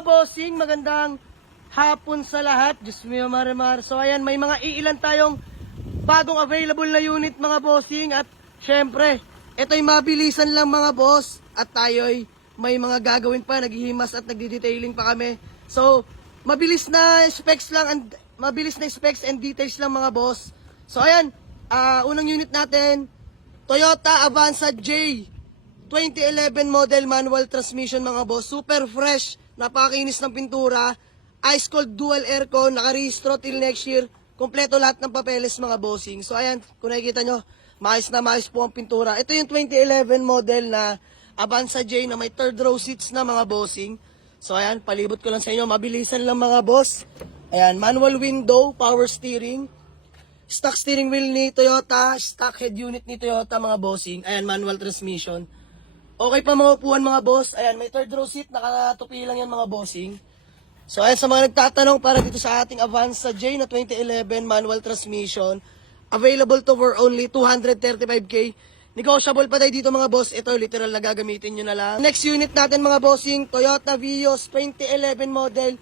mga bossing, magandang hapon sa lahat. Diyos mio marimar. So ayan, may mga iilan tayong bagong available na unit mga bossing. At syempre, ito'y mabilisan lang mga boss. At tayo'y may mga gagawin pa, naghihimas at nagdi-detailing pa kami. So, mabilis na specs and details lang mga boss. So ayan, unang unit natin, Toyota Avanza J 2011 model manual transmission mga boss. Super fresh, napakakinis ng pintura, ice cold dual aircon, nakarehistro till next year. Kompleto lahat ng papeles mga bossing. So ayan, kung nakikita nyo, maayos na maayos po ang pintura. Ito yung 2011 model na Avanza J na may third row seats na mga bossing. So ayan, palibot ko lang sa inyo, mabilisan lang mga boss. Ayan, manual window, power steering, stock steering wheel ni Toyota, stock head unit ni Toyota mga bossing. Ayan, manual transmission. Okay pa mga upuan mga boss. Ayan, may third row seat, nakatupi lang yan mga bossing. So ayan, sa mga nagtatanong para dito sa ating Avanza J na 2011 manual transmission, available to for only 235k. Negotiable pa tayo dito mga boss. Ito, literal na gagamitin nyo na lang. Next unit natin mga bossing, Toyota Vios 2011 model,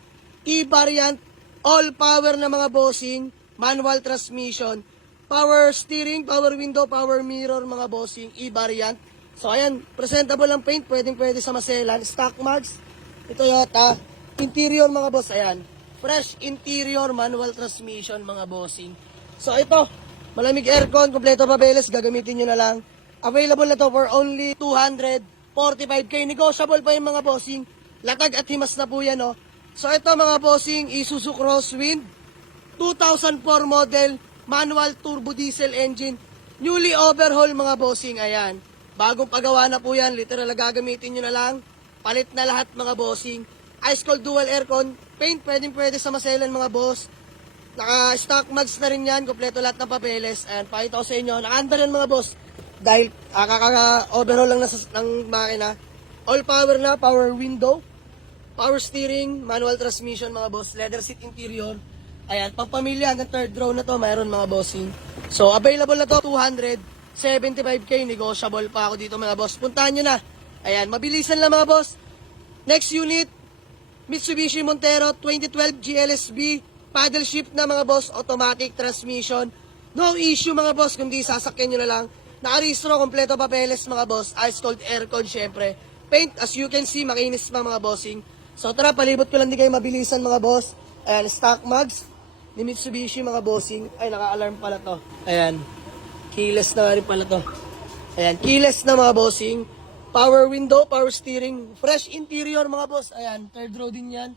E-variant, all power na mga bossing, manual transmission, power steering, power window, power mirror mga bossing, E-variant. So ayan, presentable ang paint, pwede sa maselan, stock marks, ito Toyota, interior mga boss, ayan, fresh interior, manual transmission mga bossing. So ito, malamig aircon, kompleto papeles, gagamitin nyo na lang. Available na to for only 245k, negotiable pa yung mga bossing, latag at himas na po yan oh. So ito mga bossing, Isuzu Crosswind, 2004 model, manual turbo diesel engine, newly overhaul mga bossing, ayan. Bagong pagawa na po yan, literal na gagamitin nyo na lang. Palit na lahat mga bossing. Ice cold dual aircon, paint pwede sa maselan mga boss. Naka-stock mags na rin yan, kompleto lahat ng papeles. Ayan, pakita ko sa inyo, naka-under yan mga boss. Dahil kaka-overhaul lang ng makina. All power na, power window, power steering, manual transmission mga boss. Leather seat interior. Ayan, pang-pamilya hanggang third row na to, mayroon mga bossing. So, available na to, 275k, negotiable pa ako dito mga boss. Puntahan nyo na. Ayan, mabilisan lang mga boss. Next unit, Mitsubishi Montero 2012 GLSB, paddle shift na mga boss, automatic transmission. No issue mga boss, kundi sasakyan nyo na lang. Nakarehistro, kompleto papeles mga boss, ice cold aircon syempre. Paint, as you can see, makinis pa mga bossing. So tara, palibot ko lang din kayo mabilisan mga boss. Ayan, stock mags ni Mitsubishi mga bossing. Ay, naka-alarm pala to. Ayan. Keyless na rin pala to. Ayan, keyless na mga bossing. Power window, power steering, fresh interior mga boss. Ayan, third row din yan.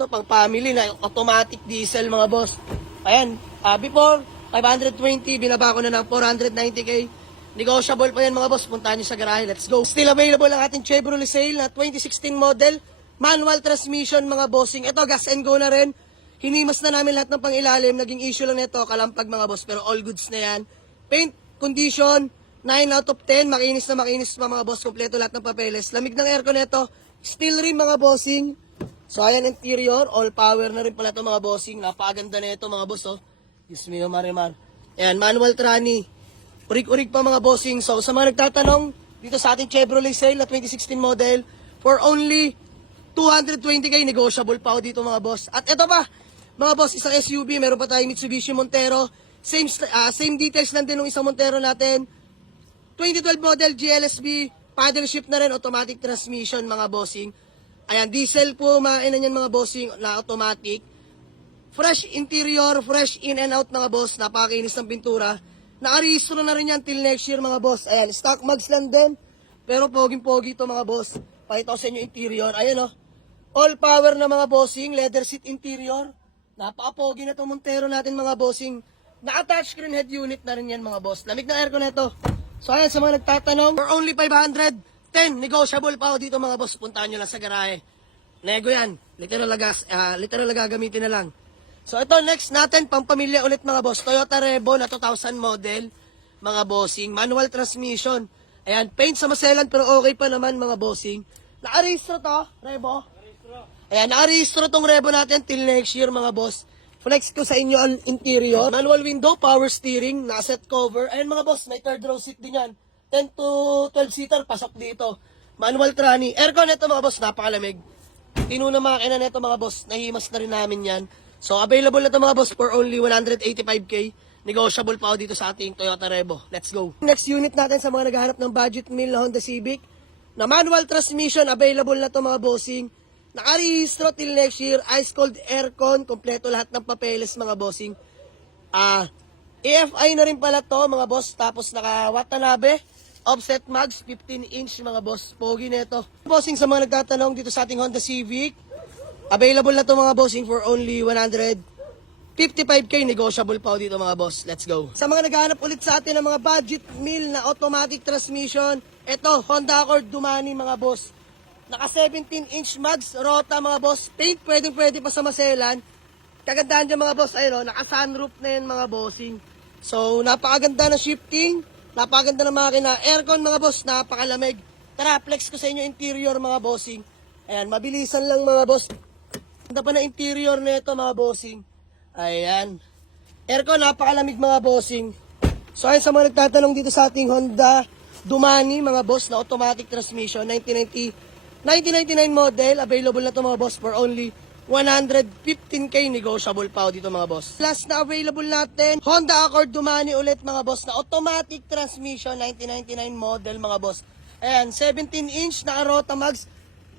Ito, pang family na, automatic diesel mga boss. Ayan, before 520, binaba ko na ng 490k. Negotiable pa yan mga boss, puntahan nyo sa garahe. Let's go. Still available ang ating Chevrolet Sail na 2016 model. Manual transmission mga bossing. Ito, gas and go na rin. Hinimas na namin lahat ng pangilalim. Naging issue lang nito, kalampag mga boss. Pero all goods na yan. Paint, condition, 9 out of 10. Makinis pa mga boss. Kompleto lahat ng papeles. Lamig ng aircon nito. Steel rin mga bossing. So ayan interior. All power na rin pala ito mga bossing. Napakaganda na ito mga boss. Oh. Diyos mio marimar. Ayan, manual tranny. Urig-urig pa mga bossing. So sa mga nagtatanong, dito sa ating Chevrolet Sail na 2016 model, for only 220k, negotiable pa ako dito mga boss. At ito pa, mga boss, isang SUV. Meron pa tayong Mitsubishi Montero. Same details lang din ng isang Montero natin. 2012 model GLSB, paddle shift na rin, automatic transmission mga bossing. Ayan, diesel po, makina niyan mga bossing na automatic. Fresh interior, fresh in and out mga boss, napakakinis ng pintura. Nakarehistro na rin yan till next year mga boss. Ayan, stock mags lang din, pero poging-pogi ito mga boss. Pakita ko sa inyo interior, ayan oh. All power na mga bossing, leather seat interior. Napaka-pogi na itong Montero natin mga bossing. Naka-touchscreen head unit na rin yan mga boss. Lamig na aircon na ito. So ayan, sa mga nagtatanong, for only 510, negotiable pa ako dito mga boss. Puntahan nyo lang sa garahe. Nego yan. Literal na gagamitin na lang. So ito, next natin, pang pamilya ulit mga boss. Toyota Revo na 2000 model. Mga bossing, manual transmission. Ayan, paint sa maselan pero okay pa naman mga bossing. Nakarehistro to, Revo. Ayan, nakarehistro tong Revo natin till next year mga boss. Flex ko sa inyo ang interior. Manual window, power steering, naka-set cover. Ayan mga boss, may third row seat din yan. 10 to 12 seater, pasok dito. Manual tranny. Aircon ito mga boss, napakalamig. tinuna makina neto mga boss, nahimas na rin namin yan. So available na to mga boss for only 185k. Negotiable pa ako dito sa ating Toyota Revo. Let's go. Next unit natin sa mga naghahanap ng budget meal na Honda Civic. Na manual transmission, available na to mga bossing. Nakarehistro till next year, ice cold aircon, kompleto lahat ng papeles mga bossing. EFI na rin pala to mga boss, tapos naka Watanabe, offset mags, 15-inch mga boss, pogi nito. Bossing sa mga nagtatanong dito sa ating Honda Civic, available na to mga bossing for only 155k, negotiable pa dito mga boss. Let's go. Sa mga naghahanap ulit sa atin ng mga budget meal na automatic transmission, eto, Honda Accord Dumani mga boss. Naka 17-inch mags, rota mga boss, paint pwede pa sa maselan. Kagandahan dyan mga boss, ayun o, naka sunroof na yan mga bossing. So, napakaganda ng shifting, napakaganda ng makina. Aircon mga boss, napakalamig. Tara, flex ko sa inyo interior mga bossing. Ayan, mabilisan lang mga boss. Ganda pa na interior nito mga bossing. Ayan. Aircon, napakalamig mga bossing. So, ayun sa mga nagtatanong dito sa ating Honda Dumani mga boss na automatic transmission, 1999 model. Available na to mga boss for only 115k, negotiable pa dito mga boss. Last na available natin, Honda Accord Dumani ulit mga boss na automatic transmission, 1999 model mga boss. Ayan, 17-inch na Rota Mags.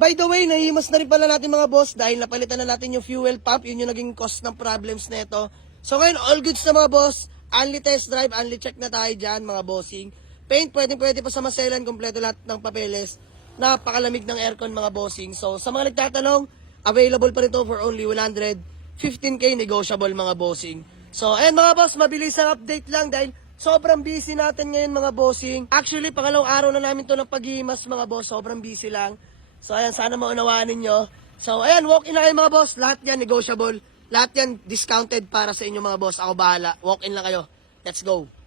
By the way, nahimas na rin pala natin mga boss dahil napalitan na natin yung fuel pump. Yun yung naging cause ng problems nito. So ngayon, all goods na mga boss. Only test drive, only check na tayo dyan mga bossing. Paint, pwede pa sa maselan, kompleto lahat ng papeles. Napakalamig ng aircon mga bossing. So sa mga nagtatanong, available pa rin to for only 115k, negotiable mga bossing. So ayan mga boss, mabilis ang update lang dahil sobrang busy natin ngayon mga bossing. Actually, pangalawang araw na namin to ng paghihimas mga boss, sobrang busy lang. So ayan, sana maunawaan ninyo. So ayan, walk-in na kayo mga boss, lahat yan negotiable. Lahat yan discounted para sa inyo mga boss, ako bahala. Walk-in lang kayo. Let's go.